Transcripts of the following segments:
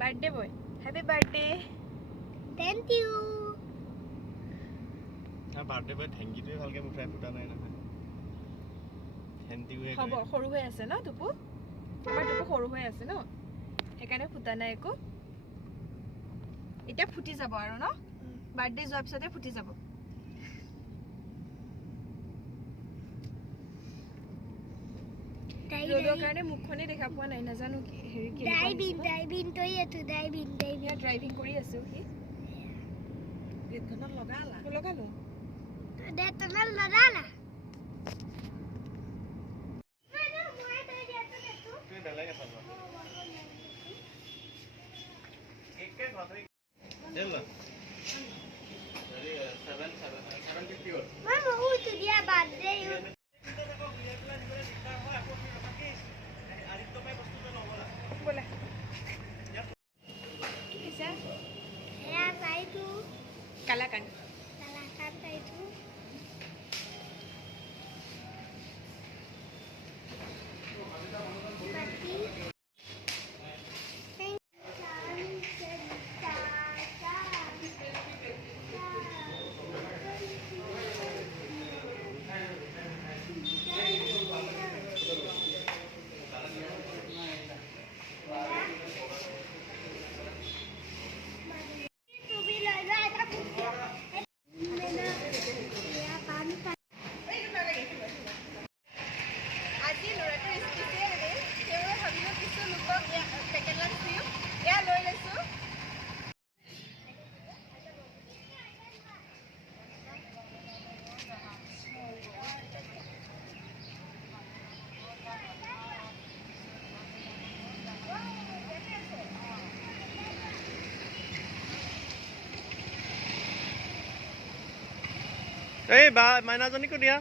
Birthday boy happy birthday thank you birthday boy thank you ভালকে মুখাই ফুটা নাই নহয় থ্যাংক ইউ হ'ব সৰু হৈ আছে ন টুপু আমাৰ টুপু সৰু হৈ আছে ন সেইকাৰণে ফুটা নাই একো এটা ফুটি যাব আৰু ন বাৰ্থডে যোৱাৰ পিছতে ফুটি যাব ৰ'দৰ কাৰণে মুখখনে দেখা পোৱা নাই নাজানো কি হেৰি কি ড্ৰাইভিং তই এটো ড্ৰাইভিং ড্ৰাইভিং কৰি আছো কি গেটখনত লগালো দেতনাল লগালা তুই বেলেগ আছে একে ঘৰে দেলা 750 মামা ও তো দিয়া বার্থডে बोला कैसा या साई तू कलाकंद साई तू এই বা মাইনাজনীকো দিয়া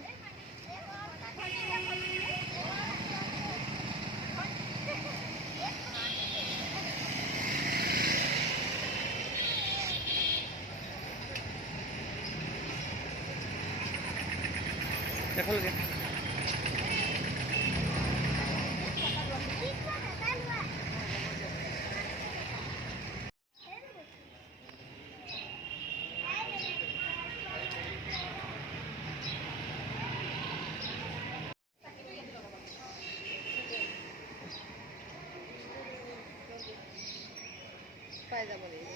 দেখো লগে পাই যাব লাগিব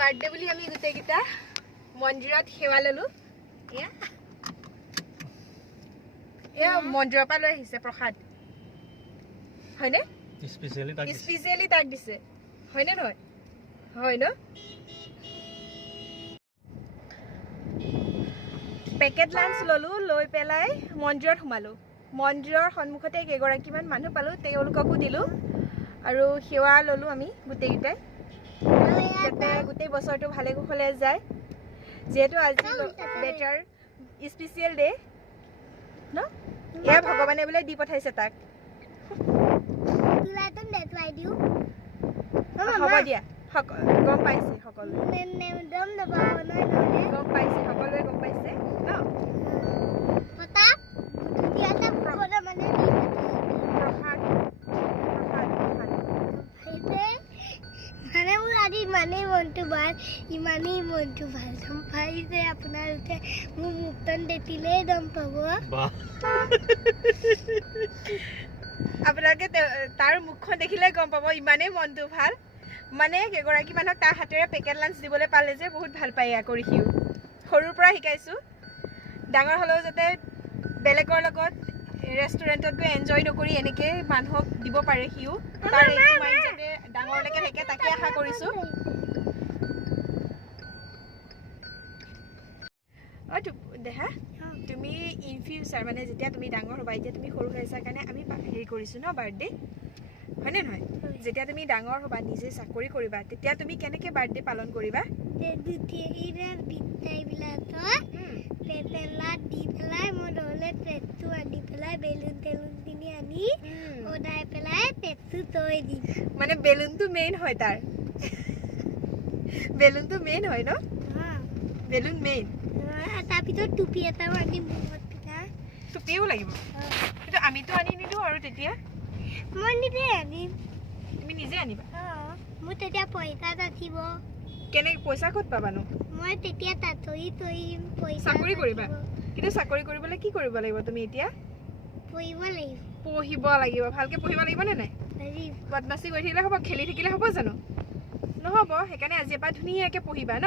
বাৰ্থডে বুলি আমি গোটেইকেইটা মন্দিৰত সেৱা ললো এয়া মন্দিৰৰ পৰা লৈ আহিছে প্ৰসাদ হয়নে স্পেচিয়েলি তাক দিছে হয়নে নহয় হয় ন পেকেট লাঞ্চ ললো লৈ পেলাই মন্দিৰত সোমালো মন্দিৰৰ সন্মুখতে কেইগৰাকীমান মানুহ পালো তেওঁলোককো দিলো আৰু সেৱা ললো আমি গোটেইকেইটাই যাতে গোটেই বছৰটো ভালে কুশলে যায় যেহেতু আজি বেটাৰ স্পেচিয়েল ডে ন এয়া ভগৱানে বোলে দি পঠাইছে তাক হ'ব দিয়া গম পাইছে সকলোৱে গম পাইছে সকলোৱে গম পাইছে ন মানে মনটো বাৰ ইমান ইমানেই মনটো ভাল গম পাইছে আপোনালোকে মোৰ মুখখন দেখিলেই গম পাব আপোনালোকে তাৰ মুখখন দেখিলে গম পাব ইমানেই মনটো ভাল মানে এগৰাকী মানুহক তাৰ হাতেৰে পেকেট লাঞ্চ দিবলৈ পালে যে বহুত ভাল পায় এয়া কৰি সিও সৰুৰ পৰা শিকাইছোঁ ডাঙৰ হ'লেও যাতে বেলেগৰ লগত ৰেষ্টুৰেণ্টত গৈ এনজয় নকৰি এনেকৈ মানুহক দিব পাৰে সিও তাৰ এইটো মাইণ্ড যাতে ডাঙৰলৈকে থাকে তাকে আশা কৰিছোঁ দেহা তুমি ইন ফিউচাৰ মানে যেতিয়া তুমি ডাঙৰ হ'বা এতিয়া তুমি সৰু হৈ আছা কাৰণে আমি হেৰি কৰিছোঁ ন বাৰ্থডে হয়নে নহয় যেতিয়া তুমি ডাঙৰ হ'বা নিজে চাকৰি কৰিবা তেতিয়া তুমি কেনেকৈ বাৰ্থডে পালন কৰিবা পেপেলা দি পেলাই মই নহ'লে পেটটো আনি পেলাই বেলুন তেলুন কিনি আনি সদাই পেলাই পেটটো তৈ দিম মানে বেলুনটো মেইন হয় তাৰ বেলুনটো মেইন হয় ন বেলুন মেইন তাৰপিছত টুপি এটাও আনি মুখত পিন্ধা টুপিও লাগিব কিন্তু আমিতো আনি নিদিওঁ আৰু তেতিয়া মই নিজে আনিম তুমি নিজে আনিবা মোৰ তেতিয়া পইচা থাকিব কেনেকৈ পইচা ক'ত পাবানো মই তেতিয়া তাত থৈম পইচা চাকৰি কৰিবা কিন্তু চাকৰি কৰিবলৈ কি কৰিব লাগিব তুমি এতিয়া পঢ়িব লাগিব পঢ়িব লাগিব ভালকৈ পঢ়িব লাগিব নে নাই বদমাচি কৰি থাকিলে হ'ব খেলি থাকিলে হ'ব জানো নহ'ব সেইকাৰণে আজিৰ পৰা ধুনীয়াকৈ পঢ়িবা ন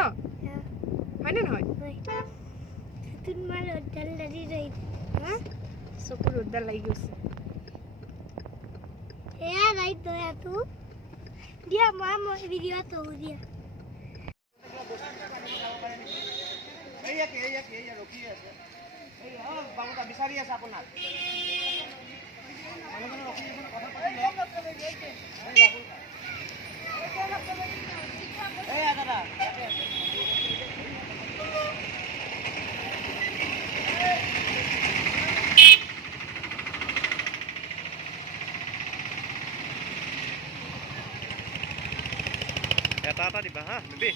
হয়নে নহয় তোমাৰ ৰ'দডাল লাগি গৈছে চকুৰ ৰ'দডাল লাগি গৈছে এয়া ৰাইট দয়াটো দিয়া মই ভিডিঅ' তৌ দিয়া ৰখি আছে বাবুটা বিচাৰি আছে আপোনাক মানুহজনে ৰখি আছে কথা পাতি লওক দাদা এটা দিবা হা বেবি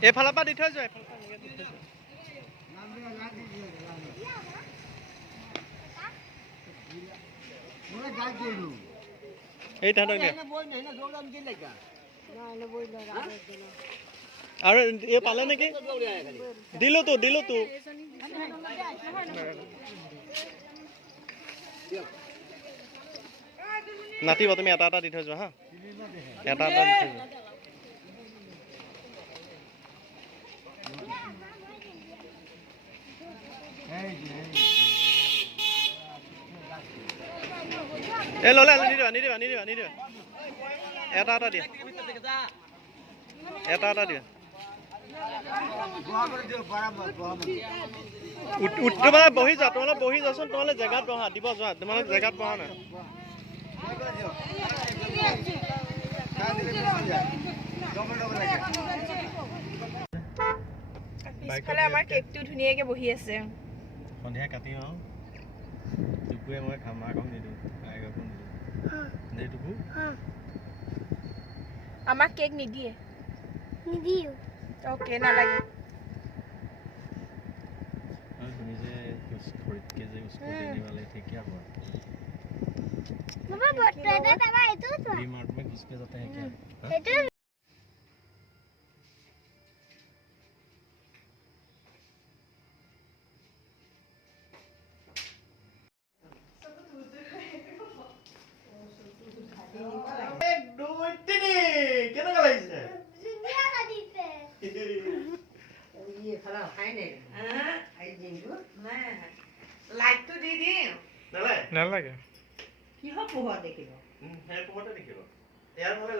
এইফালৰ পৰা দি থৈ যোৱা এই তাহাঁতক দিয়া আৰু এই পালে নেকি দিলো তো নাতিব তুমি এটা দি থৈ যোৱা হা এটা দি থৈ যোৱা এই ললে নিদিবা এটা দিয়া এটা দিয়া তোমালোকে বহি যোৱা তোমালোকে বহি যোৱাচোন তোমালোকে জেগাত বহা দিব যোৱা তোমালোকে জেগাত বহা না পিছফালে আমাৰ কেকটো ধুনীয়াকৈ বহি আছে সন্ধিয়া কাটিম আৰু টুকুৱে মই খাম মাকক নিদিওঁ আইগকো নিদিওঁ আমাক কেক নিদিয়ে নিদিও অ'কে নালাগে তুমি যে খৰিদ के যে उसको देने वाले थे क्या हुआ बाबा बर्थडे दवा है तो डीमार्ट में घुस के जाते हैं क्या это নালাগে কিহৰ পোহৰ দেখিব সেই পোহৰতে দেখিব ইয়াৰ মানে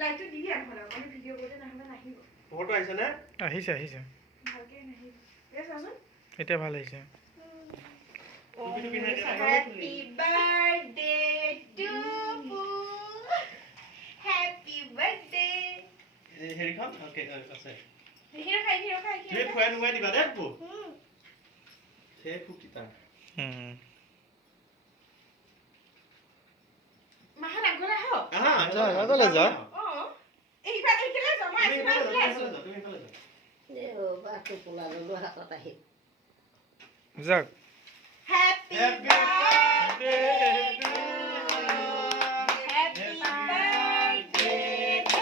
লাইটটো দি দিয়া নহ'লে আমি ভিডিঅ' কৰোঁতে নহ'লে নাহিব পোহৰটো আহিছে নে আহিছে ভালকৈ নাহিব এই চাচোন এতিয়া ভাল আহিছে happy birthday two happy birthday হেৰিখন অ'কে আছে হিৰ খাই তুমি খুৱাই নুৱাই দিবা দে পু সেই ফুকিতা মাহত আগলৈ আহক আগলৈ যা যাওক Happy Happy birthday birthday to Happy birthday to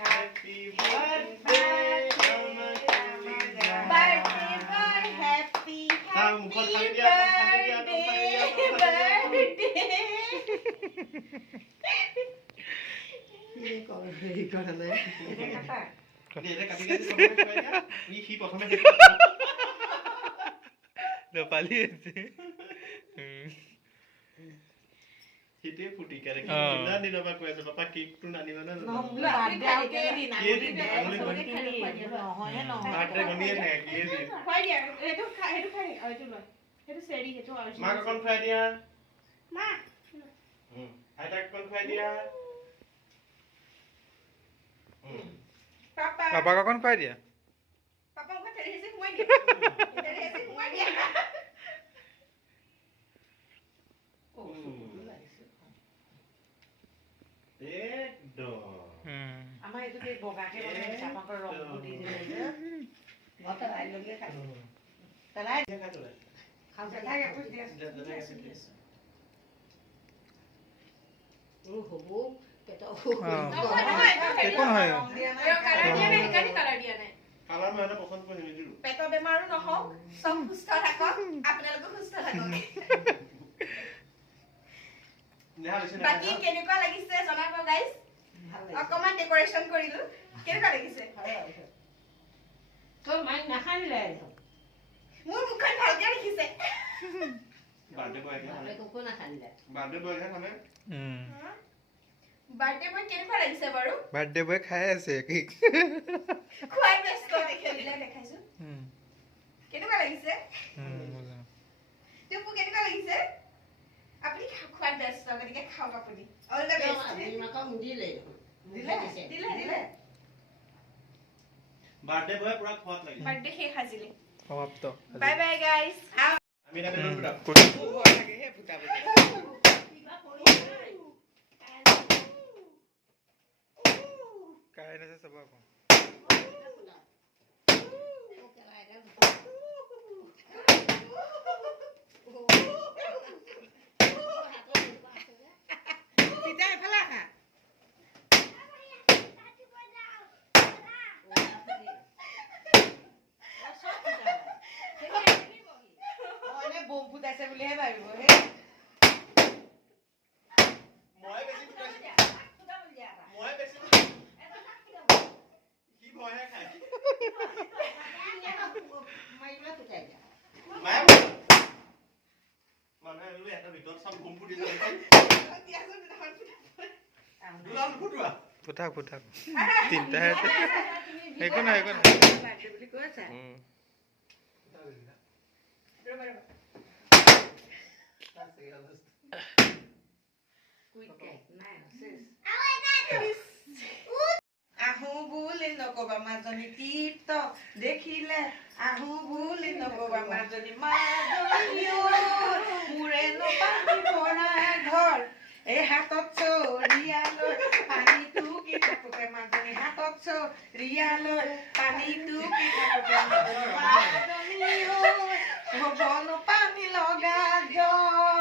Happy birthday Birthday boy, happy, Sao happy một con thằng đi ăn, con thằng đi ăn, con thằng đi ăn, con thằng đi ăn. birthday. Để đây cả cái cái nhá. Đi khi bỏ thằng mày. ৰপালি আছে Hitip putih kare Oh. gimana nih nama gue sama papa cake tuh nani mana Birthday con đi này kia gì Khoai দিয়া, এইটো খাই এইটো লয় সেইটো চেৰি সেইটো original Má có con khoai đi à মা Hai ta con khoai đi à papa পাপাক অকণ খুৱাই দিয়া পাপা মোক ঠেলি হেঁচি সোমাই দিয়ে ঠেলি হেঁচি সোমাই দিয়ে আমাৰ এইটো কি বগাকে বনাই চাপাকৰ ৰংটো দি দিলে যে গতে লাই লগে খাই তালাই খাওঁতে লাগে পুছ দি আছে হ'ব পেট একো নহয় কালাৰ দিয়া নাই সেইকাৰণে কালাৰ দিয়া নাই Kalau mana pokoknya pun ini dulu. পেটৰ বেমাৰো নহওক চব সুস্থ থাকক আপোনালোকো সুস্থ থাকক Ini harusnya বাকী কেনেকুৱা লাগিছে জনাব গাইজ অকমান ডেকোৰেশ্যন কৰিলো কেনেকুৱা লাগিছে তোৰ মাইক নাখানিলে মোৰ মুখখন ভালকে দেখিছে Birthday boy kan? একো নাখানিলে Birthday boy kan namanya? Birthday boy কেনেকুৱা লাগিছে বাৰু বাৰ্থডে বয় খাই আছে কেক খুৱাই ব্যস্ত দেখিলে দেখাইছো কেনেকুৱা লাগিছে টিপু কেনেকুৱা লাগিছে আপুনি খুৱাই ব্যস্ত গতিকে খাওক আপুনি অল দ্য বেষ্ট মাকক দিলে দিলে Birthday boy pura kuat lagi. Birthday শেষ আজিলে সমাপ্ত bye bye guys Amin amin dulu dah. Current আছে চাব আকৌ পিতাই ফেলা খা বোম ফুটাইছে বুলিহে ভাবিব Moi besi Moi besi. Ki boy hai khai. মাৰিলে ফুটাই দিয়া Mai. Mana lu ya tapi tuh sam kumpul di sana. Dulu aku dua. ফুটাক ফুটাক তিনিটাহে আছে একো নাই একো নাই বুলি কৈছা আহো বুলি নকবা মাজনী তীৰ্থ দেখিলে আহো বুলি নকবা মাজনী মোৰে নপানী পৰা ঘৰ এই হাতত চৰিয়ালৈ পানীটো কি থাকোতে মাজনী হাতত চৰিয়ালৈ পানীটো কি থাকোতে মাজনী হ'ব পানী লগা জ্বৰ